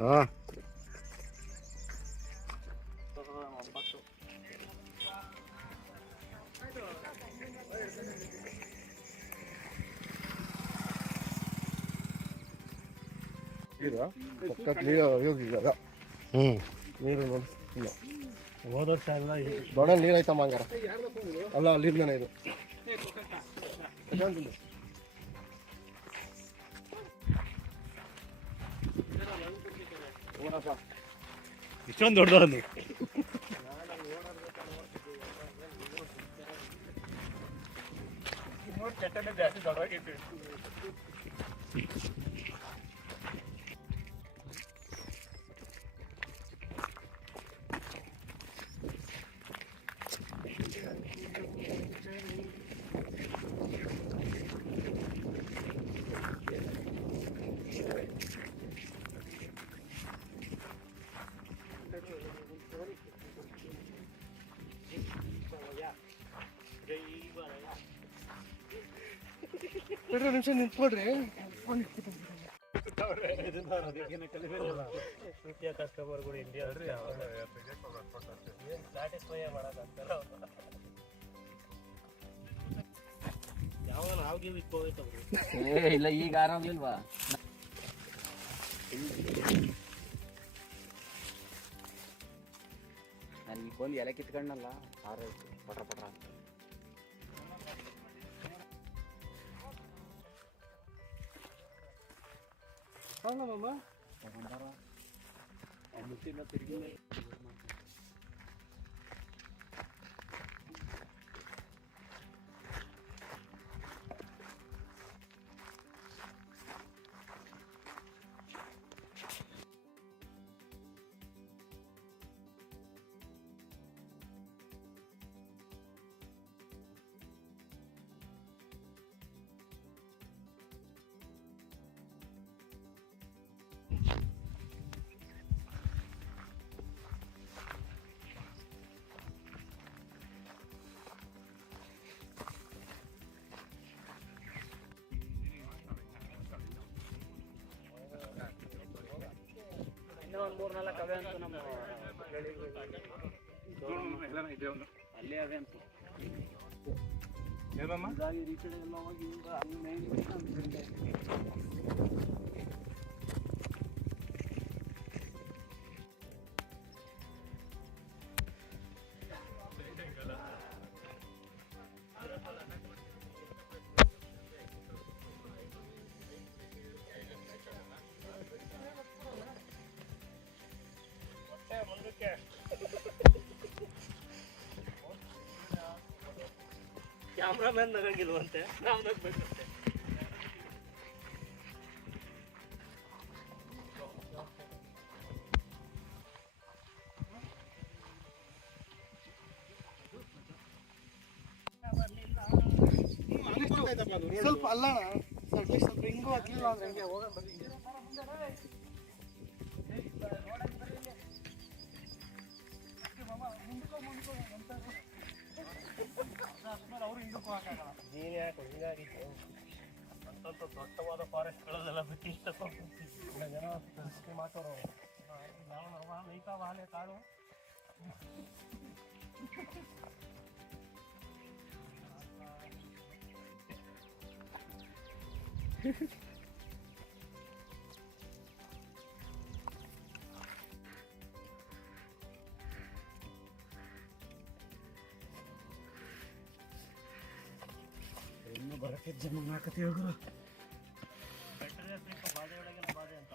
ಹಾಂ ನೀರು ನೋಡಿ ಹೋದ ವರ್ಷ ಎಲ್ಲ ದೊಡ್ಡ ನೀರು ಐತಮ್ಮ ಹಂಗಾರ ಅಲ್ಲ ಅಲ್ಲಿಂದನೇ ಇದು ಇಷ್ಟೊಂದು ದೊಡ್ಡದೊಂದು ಜಾಸ್ತಿ ದೊಡ್ಡವಾಗಿತ್ತು. ಎರಡು ನಿಮಿಷ ನಿಂತ್ಕೊಡ್ರಿ. ತೃತೀಯ ಕಸ್ಟಮರ್ಗಳು ಇಂಡಿಯಾ ಸ್ಯಾಟಿಸ್ಫೈ ಮಾಡೋದಂತಾರ ಯಾವ ನಾವು ಇಕ್ಕೋಯ್ತವ್ರು. ಇಲ್ಲ ಈಗ ಆರಾಮಿಲ್ವಾ? ನಾನು ಈಗ ಬಂದು ಎಲೆ ಕಿತ್ಕೊಂಡಲ್ಲ ಆರೈತು ಪಟ್ರ ಪಟ್ರ ಅಂತ. ಹೌದಮ್ಮ ತಗೊಂಡಾರ ಮುಟ್ಟಿನ ತಿರುಗಿ ಒಂದು 3-4 ಅವೇ ಅಂತ ನಮ್ಮ ಅಲ್ಲೇ ಅವೇ ಅಂತ ಈ ಕಡೆ ಎಲ್ಲ ಹೋಗಿ ಕ್ಯಾಮ್ರಾಮನ್ ನಗಂಗಿಲ್ವಂತೆ, ನಾವು ನಗ್ಬೇಕಂತೆ. ಸ್ವಲ್ಪ ಅಲ್ಲಣ್ಣ, ಸ್ವಲ್ಪ ಹಿಂಗೂ ಹತ್ತಲಿಲ್ಲ ಅಂದ್ರೆ ಹಂಗೆ ಹೋಗೋಣ ಬನ್ನಿ. ನೀನು ಯಾಕೆ ಹಿಂಗಾಗಿತ್ತು ಅಂತಂತ ದೊಡ್ಡವಾದ ಫಾರೆಸ್ಟ್ಗಳಲ್ಲೆಲ್ಲ ಬಿಟ್ಟು ಇಷ್ಟ ಜನ ದೃಷ್ಟಿ ಮಾತಾಡೋ ಯಾವ ಲೈಕ ವಾಲೆ ಕಾಡು ಇನ್ನು ಬರಕ್ಕೆ ಜನ ನಾಕತಿ ಹೋಗ್ರು ಬಾಧೆ ಒಳಗಿನ ಬಾಧೆ ಅಂತ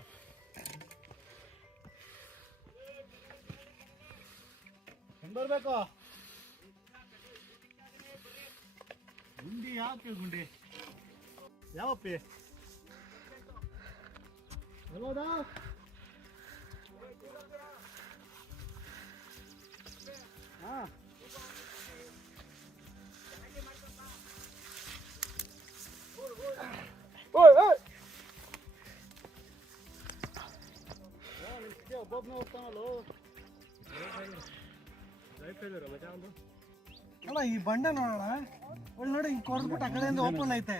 ಬರ್ಬೇಕು. ಗುಂಡಿ ಯಾಕೆ ಗುಂಡಿ ಯಾವಪ್ಪಿ ಎಲ್ಲೋದಾ ಹಾಂ ಒಬ್ಬೊಬ್ಬನೇ ಹೋಗ್ತಾನಲ್ಲೋ. ಅಲ್ಲ ಈ ಬಂಡೆ ನೋಡೋಣ, ಒಳ್ಳೆ ನೋಡಿ ಈ ಕೊರ್ದ್ಬಿಟ್ಟು ಆ ಕಡೆಯಿಂದ ಓಪನ್ ಐತೆ.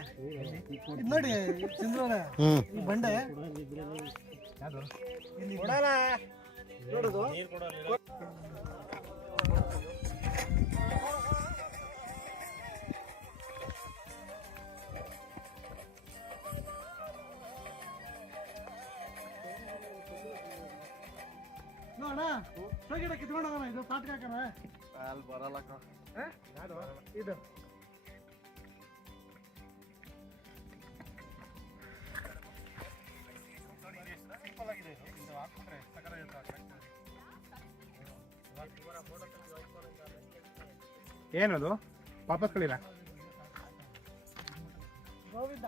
ಇದು ನೋಡಿ ಚಂದ್ರವ್ರೆ, ಈ ಬಂಡೆ ಕೊಡಲ್ಲ ನೋಡುದು ನೀರು ಕೊಡಲ್ಲ ನೋಡ ಗಿಡ ಕಿತ್ಕೊಂಡು ಹೋಗೋಣ ಇದು ಪಾಟ್ಗೆ ಹಾಕೋಣ ಅಲ್ಲಿ ಬರಲ್ಲ ಇದು ಸಿಂಪಲ್ ಆಗಿದೆ ಇದು ಹಾಕ್ಬಿಟ್ರೆ ಏನದು ವಾಪಸ್ ಕಳಿರ ಗೋವಿಂದ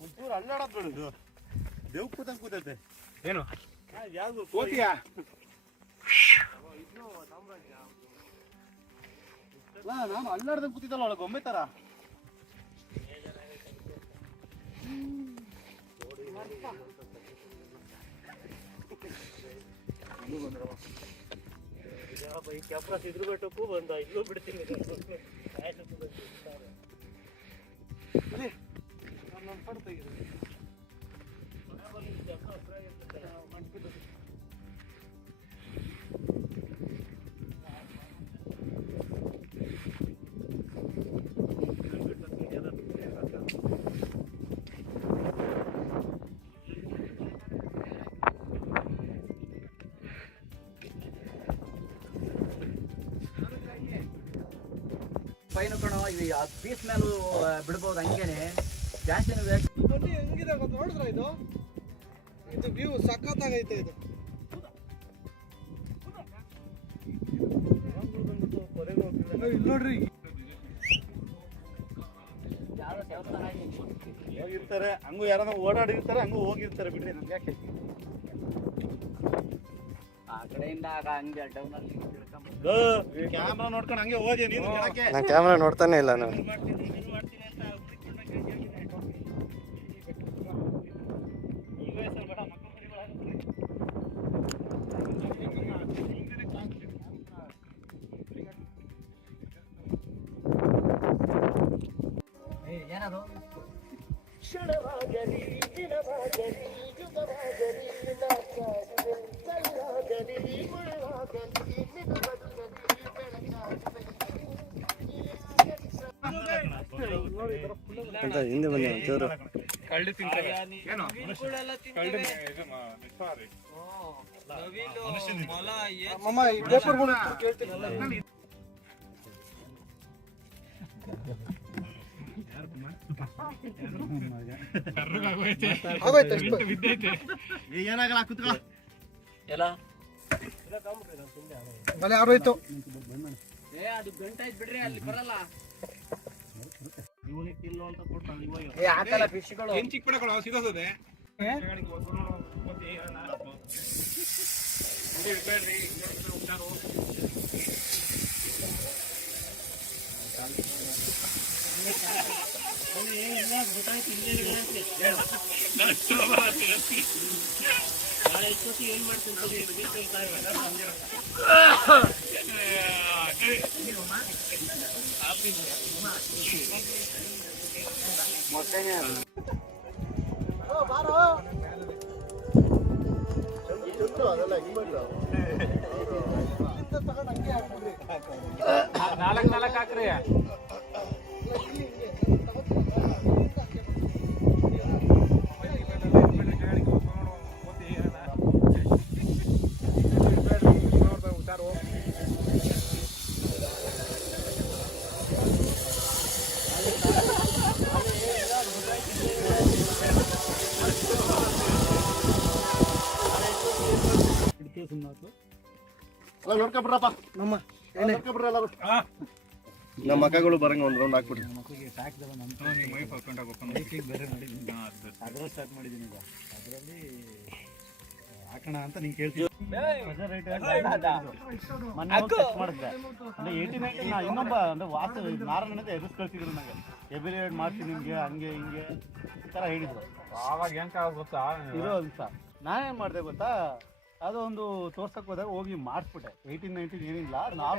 ಒಂಚೂರು ಅಲ್ಲಾಡೋದು ಬಿಡುದು ದೇವ್ ಕೂತಂಗೆ ಕೂತೈತೆ ಏನು ಯಾವ್ದು ಓದ್ತೀಯಾ ನಾನು ಅಲ್ಲಾಡ್ದಂಗೆ ಕೂತಿದ್ದಲ್ಲ ಒಳಗೆ ಗೊಂಬೆ ತರ ಈ ಕ್ಯಾಪ್ರಾಸ್ ಇದ್ರ ಬೆಟ್ಟಕ್ಕೂ ಬಂದ ಇಲ್ಲೂ ಬಿಡ್ತೀನಿ ನನ್ನ ಪಡ ತೆಗೆದು ಫೈನ್ ಕಣೋ ಇದು ಪೀಸ್ ಮೇಲೂ ಬಿಡ್ಬೋದು ಹಂಗೇನೆ ಜಾಸ್ತಿನೂ ಬೇಕು ಬನ್ನಿ ಹೆಂಗಿದೆ ಗೊತ್ತಾ ನೋಡಿದ್ರ ಇದು ಇದು ವ್ಯೂ ಸಖತ್ತಾಗೈತೆ ಇದು ಇಲ್ಲಿ ನೋಡ್ರಿ ಹೋಗಿರ್ತಾರೆ ಹಂಗೂ ಯಾರನ್ನ ಓಡಾಡಿರ್ತಾರೆ ಹಂಗೂ ಹೋಗಿರ್ತಾರೆ ಬಿಡ್ರಿ ನಮ್ಗೆ ಯಾಕೆ ಆ ಕಡೆಯಿಂದ ಹಂಗೆ ಡೌನಲ್ಲಿ ಕ್ಯಾಮ್ರಾ ನೋಡ್ಕೊಂಡು ಹಂಗೆ ಹೋದಿ ನೀನು ಕೆಳಕ್ಕೆ ನಾನು ಕ್ಯಾಮ್ರಾ ನೋಡ್ತಾನೆ ಇಲ್ಲ ನಾನು ಏನದು ಅಂತ ಹಿಂದೆ ಬನ್ನಿ ಒಂಚೂರು ಕಳ್ಳಿ ತಿಂತಾರೆ ಏನು ಕಳ್ಳಿ ಅಮ್ಮ ಈ ಪೇಪರ್ಗಳು ಕೇಳ್ತಿರಲ್ಲ ಆಗೋಯ್ತು ಅಷ್ಟು ಏನಾಗಲ್ಲ ಕುತ್ಕೋ ಎಲ್ಲ ಬಲೆ ಆರೋಯ್ತು ಅದು ಗಂಟೆ ಐತ್ ಬಿಡ್ರಿ ಅಲ್ಲಿ ಬರಲ್ಲ ಇವನಿಗೆ ತಿನ್ನು ಅಂತ ಕೊಟ್ಟು ಇವಾಗ ಹಾಕಲ್ಲ ಫಿಶ್ಗಳು ಏನ್ ಚಿಕ್ಕ ಪಡಗಳು ಸಿಗೋದೆ ಗೊತ್ತಾಯ್ತು ನಾಳೆ ಇಷ್ಟೊತ್ತಿ ಏನ್ ಮಾಡ್ತೀನಿ ಅದೆಲ್ಲ ತಗೊಂಡು ಹಂಗೆ ಹಾಕ್ಬಿಡ್ರಿ. ನಾಲ್ಕು ಹಾಕ್ರಿ. ಇಲ್ಲ, ಇಲ್ಲಿ ಹಿಂಗೆ ತಗೋತೀನಿ. ನಮ್ಮ ಮಕ್ಕಳು ಬರಂಗ ಒಂದು ರೌಂಡ್ ಹಾಕ್ಬಿಡ್ರಿ. ಹಾಕೋಣ ಅಂತ ನೀನು ಕೇಳ್ತೀವಿ. ಇನ್ನೊಬ್ಬ ಅಂದ್ರೆ ವಾಸ ನಾರಾಯಣದ ಎದುರು ಕಳ್ಸಿದ್ರು ನನಗೆ ಎಬಿಲಿಯೇಟ್ ಮಾಡ್ತೀನಿ ನಿಮ್ಗೆ ಹಂಗೆ ಹಿಂಗೆ ಈ ಥರ ಹೇಳಿದ್ರು. ಆವಾಗ ಹೆಂಗ ಗೊತ್ತಾ ಇರೋ ಅಂತ ನಾನೇನು ಮಾಡಿದೆ ಗೊತ್ತಾ, ಅದು ಒಂದು ತೋರ್ಸಕ್ಕೆ ಹೋದಾಗ ಹೋಗಿ ಮಾಡಿಸ್ಬಿಟ್ಟೆ. 18-19 ಏನಿಲ್ಲ ನಾವು